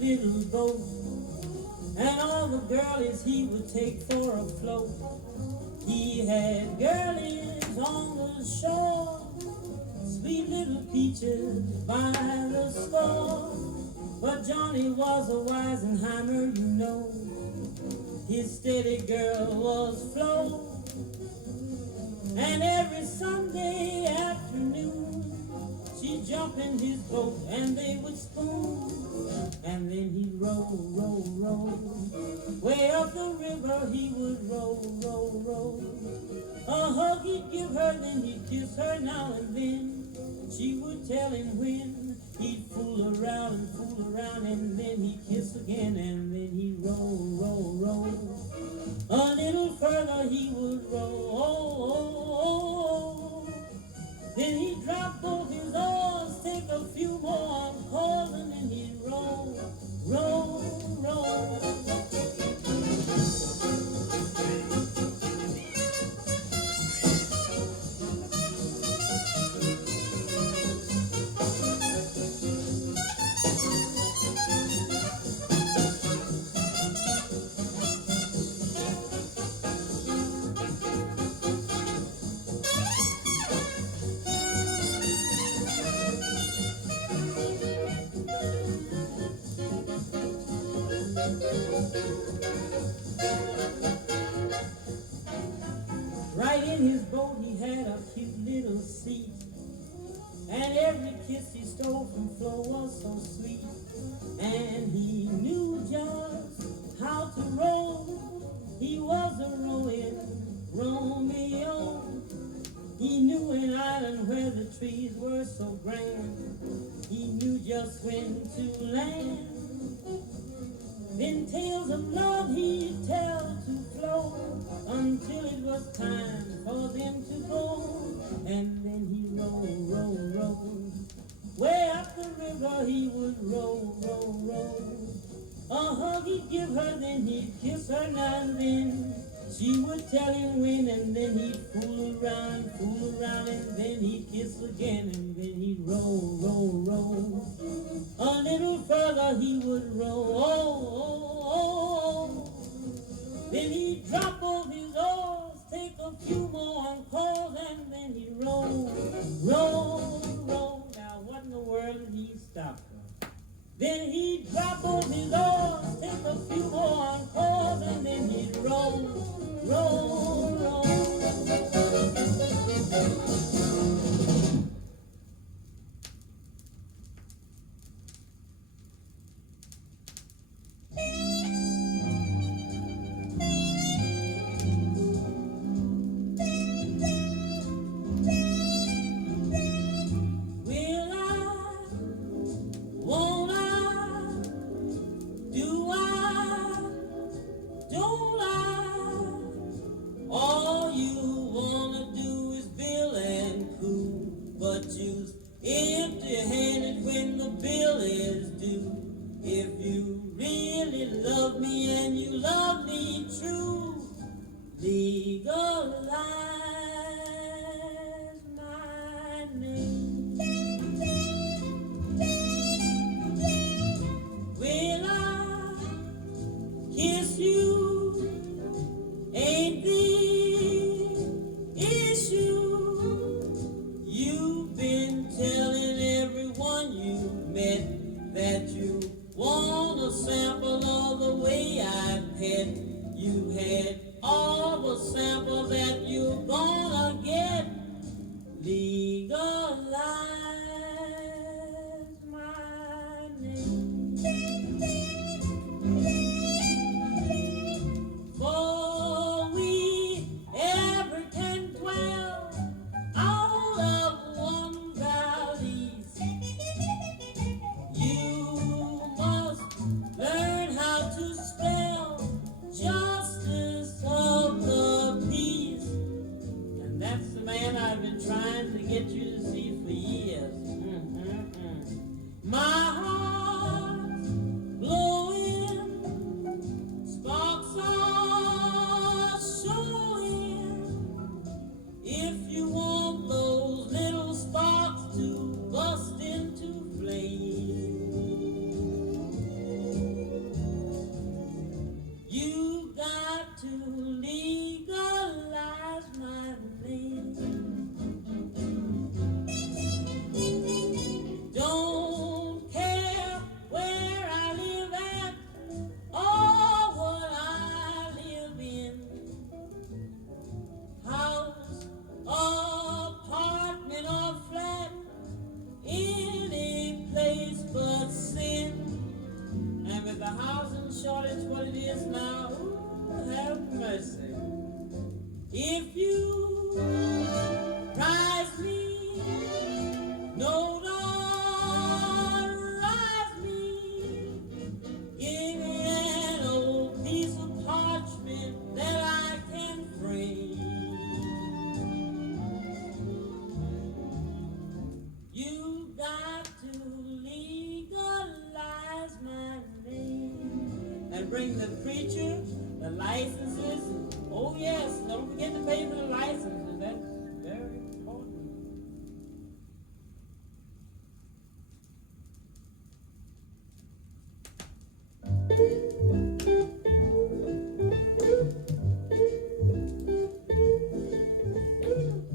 little boat, and all the girlies he would take for a float. He had girlies on the shore, sweet little peaches by the score. But Johnny was a Weisenheimer, you know. His steady girl was Flo. And every Sunday afternoon she'd jump in his boat and they would spoon. And then he'd roll, roll, roll. Way up the river he would roll, roll, roll. A hug he'd give her, then he'd kiss her now and then. She would tell him when. He'd fool around, and then he'd kiss again, and then he'd roll, roll, roll. A little further he would roll, oh, oh, oh. Then he'd drop both his oars, take a few more calls, and then he'd roll, roll, roll. Right in his boat he had a cute little seat, and every kiss he stole from Flo was so sweet. And he knew just how to row. He was a rowing Romeo. He knew an island where the trees were so grand. He knew just when to land. Then tales of love he'd tell to Flo until it was time for them to go. And then he'd roll, roll, roll. Way up the river he would roll, roll, roll. A hug he'd give her, then he'd kiss her now and then. She would tell him when, and then he'd fool around, and then he'd kiss again, and then he'd roll, roll, roll. A little further he would roll, oh, oh, oh. Then he'd drop both his oars, take a few more calls, and then he'd roll, roll, roll. Now what in the world did he stop for? Then he'd drop both his oars, take a few more calls, and then he'd roll, roll, roll. Empty-handed when the bill is due. If you really love me and you love me true, legalize my name. Will I kiss you? Ain't the issue. You've been telling everyone you met that you want a sample of the way I pet. You had all the samples that you're gonna get. Legalize my name. For we ever can dwell out of one valleys. You must learn how to spell justice of the peace. And that's the man I've been trying to get you to see for years. My heart's glowing, sparks are showing. If you want those little sparks to bust into flame, bring the preacher, the licenses. Oh yes, don't forget to pay for the licenses. That's very important.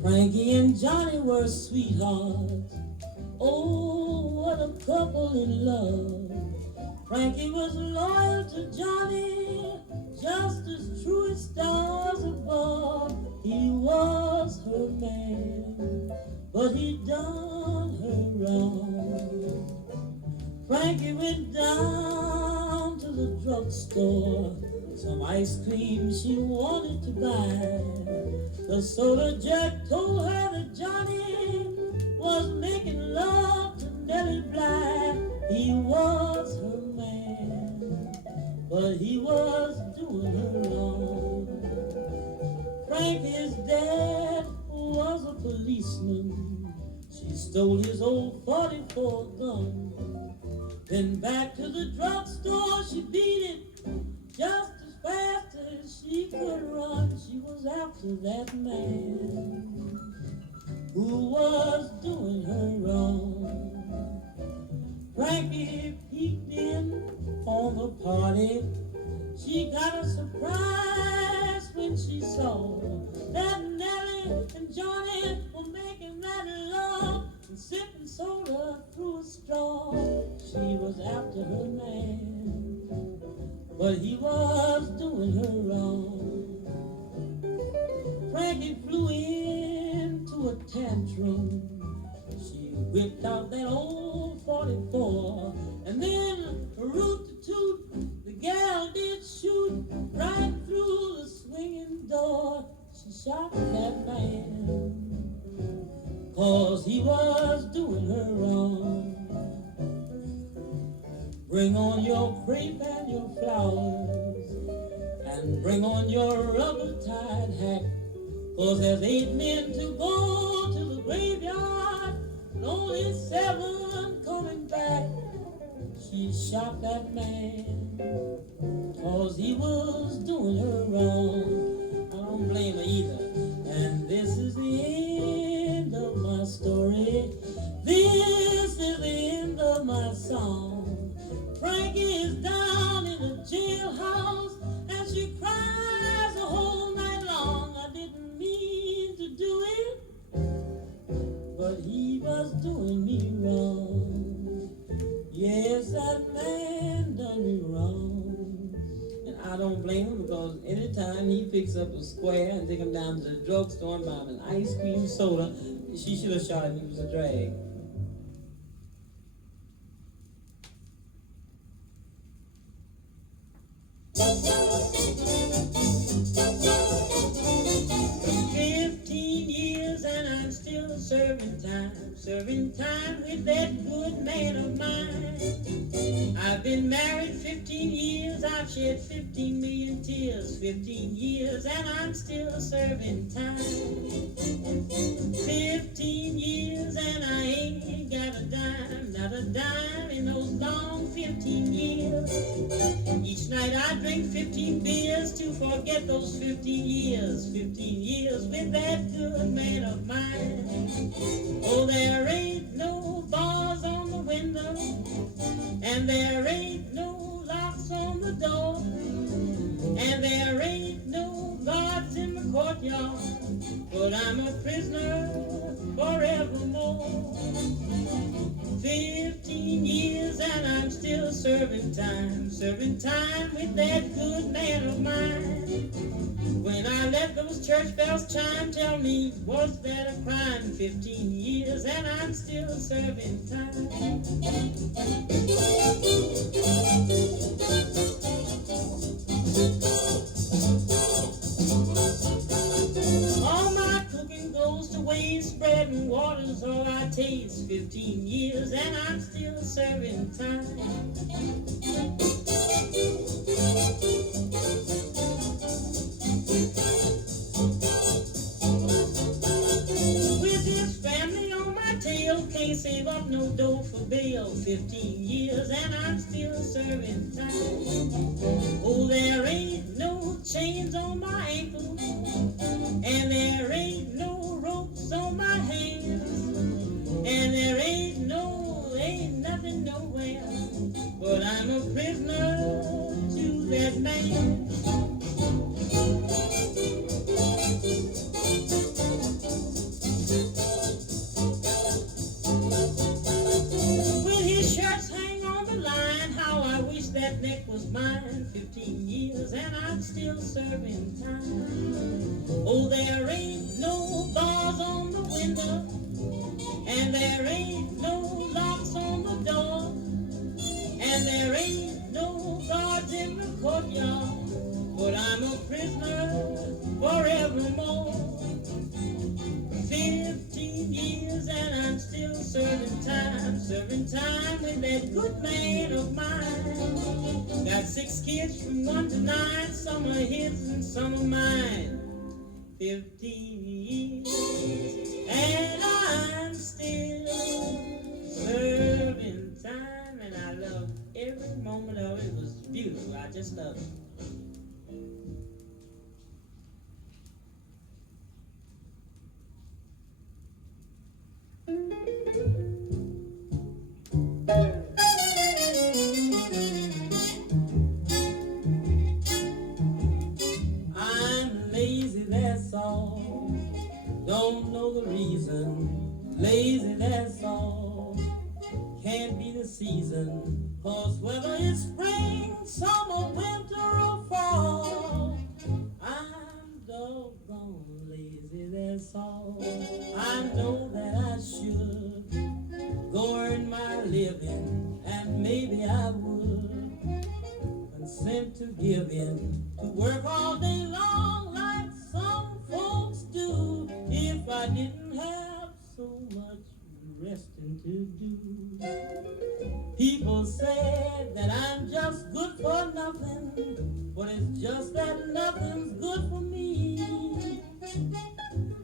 Frankie and Johnnie were sweethearts. Oh, what a couple in love. Frankie was loyal to Johnnie, just as true as stars above. He was her man, but he done her wrong. Frankie went down to the drugstore, some ice cream she wanted to buy. The soda jerk told her that Johnnie was making love to Nellie Bly. He was her man, but he was doing her wrong. Frankie's dad was a policeman. She stole his old 44 gun. Then back to the drugstore she beat it just as fast as she could run. She was after that man who was doing her wrong. Frankie peeked in on the party. She got a surprise when she saw that Nellie and Johnnie were making that love and sipping soda through a straw. She was after her man, but he was doing her wrong. Frankie flew into a tantrum. She whipped out that old 44, and then root-to-toot, the gal did shoot right through the swinging door. She shot that man, 'cause he was doing her wrong. Bring on your crepe and your flowers, and bring on your rubber-tied hat, 'cause there's 8 men to go to the graveyard, and only 7 coming back. She shot that man, 'cause he was doing her wrong. I don't blame her either. And this is the end of my story. This is the end of my song. Frankie is down in a jailhouse, and she cries the whole night long. I didn't mean to do it, but he was doing me wrong. Yes, that man done me wrong. And I don't blame him, because anytime he picks up a square and take him down to the drugstore and buy him an ice cream soda, she should have shot him. He was a drag. Serving time with that good man of mine. I've been married 15 years, I've shed 15 million tears, 15 years, and I'm still serving time. 15 years and I ain't got a dime, not a dime in those long 15 years. Each night I drink 15 beers to forget those 15 years with that good man of mine. Oh, there ain't no bars on the window, and there ain't no locks on the door, and there ain't no guards in the courtyard, but I'm a prisoner forevermore. 15 years and I'm still serving time with that good man of mine. When I let those church bells chime, tell me, was that a crime? 15 years and I'm still serving time. All my cooking goes to waste, bread and water's all I taste. 15 years and I'm still serving time. With his family on my tail, still can't save up no dough for bail. 15 years and I'm still serving time. Oh, there ain't no chains on my ankles, and there ain't no ropes on my hands, and there ain't nothing nowhere, but I'm a prisoner to that man. When his shirts hang on the line, how I wish that neck was mine. 15 years and I'm still serving time. Oh, there ain't no bars on the window, and there ain't no locks on the door, and there ain't no guards in the courtyard, but I'm a prisoner forevermore. 15 years and I'm still serving time with that good man of mine. Got 6 kids from 1 to 9, some are his and some are mine. 15 years and I'm still serving time, and I love every moment of it. It was beautiful. I just love it. I'm lazy, that's all. Don't know the reason. Lazy, that's all. Can't be the season, 'cause whether it's spring, summer, winter, or fall, I'm doggone lazy, that's all. I know that I should go earn my living, and maybe I would consent to give in to work all day long like some folks do, if I didn't have so much resting to do. People say that I'm just good for nothing, but it's just that nothing's good for me.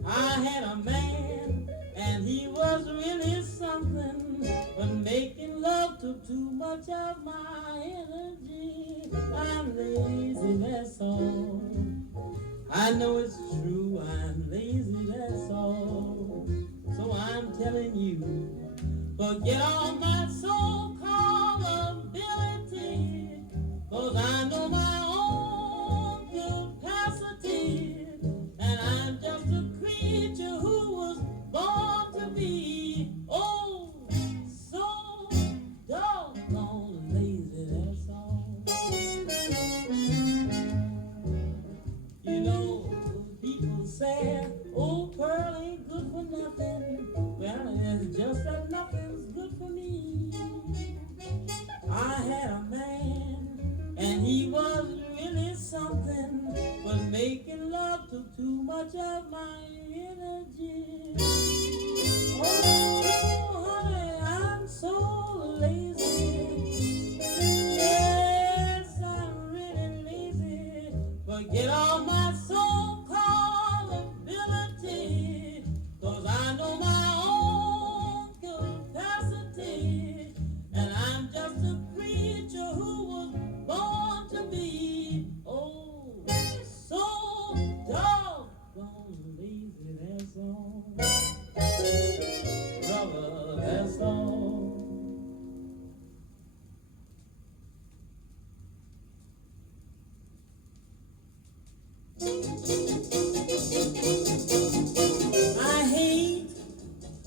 I had a man, and he was really something, but making love took too much of my energy. I'm lazy, that's all. I know it's true, I'm lazy, that's all. So I'm telling you, forget all my so-called ability, 'cause I know my own capacity, and I'm just a creature who was born to be, oh, so doggone lazy, that's all. You know, people say, oh, Pearl ain't good for nothing. Well, it's just that nothing's good for me. I had a man, and he was really something, but making love took too much of my energy. Oh, honey, I'm so lazy. Yes, I'm really lazy. Forget all my so-called ability, 'cause I know my own capacity, and I'm just a creature who was born to be, oh, so doggone lazy, that's all. Brother, that's all.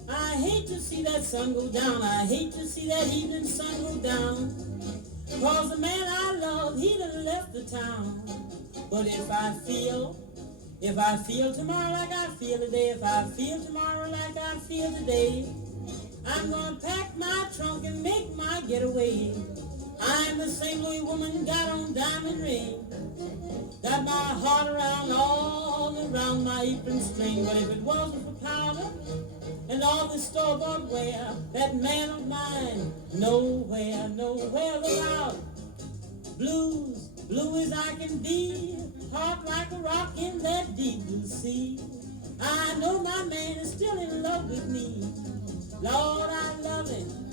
I hate to see that sun go down. I hate to see that evening sun go down, 'cause the man I love, he done left the town. But if I feel tomorrow like I feel today, if I feel tomorrow like I feel today, I'm gonna pack my trunk and make my getaway. I'm the St. Louis woman, got on diamond ring, got my heart all around my apron string. But if it wasn't for powder and all the store-bought wear, that man of mine, nowhere without. Blue as I can be, heart like a rock in that deep blue sea. I know my man is still in love with me, Lord, I love him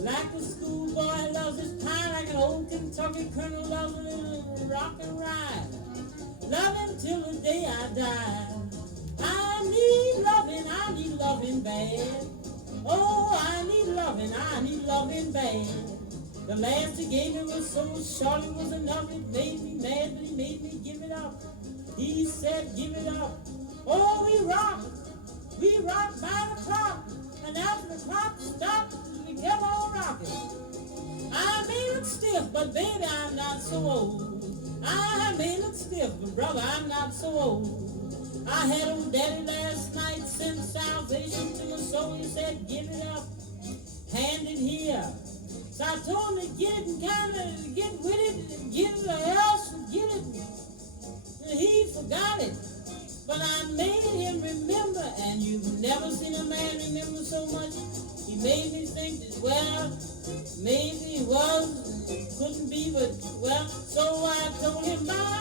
like a schoolboy loves his pie, like an old Kentucky colonel loves a little rock and ride. Love him till the day I die. I need loving bad. Oh, I need loving bad. The last he gave me was so short, it was enough, it made me mad, but he made me give it up. He said, give it up. Oh, we rock by the clock, and after the clock stopped, we kept on rocking. I may look stiff, but baby, I'm not so old. I may look stiff, but brother, I'm not so old. I had old daddy last night send salvation to my soul. He said, give it up, hand it here. So I told him to get it and kind of get with it and give it or else forget it. And he forgot it. But I made him remember, and you've never seen a man remember so much. He made me think that, well, maybe it was, couldn't be, but, well, so I told him bye.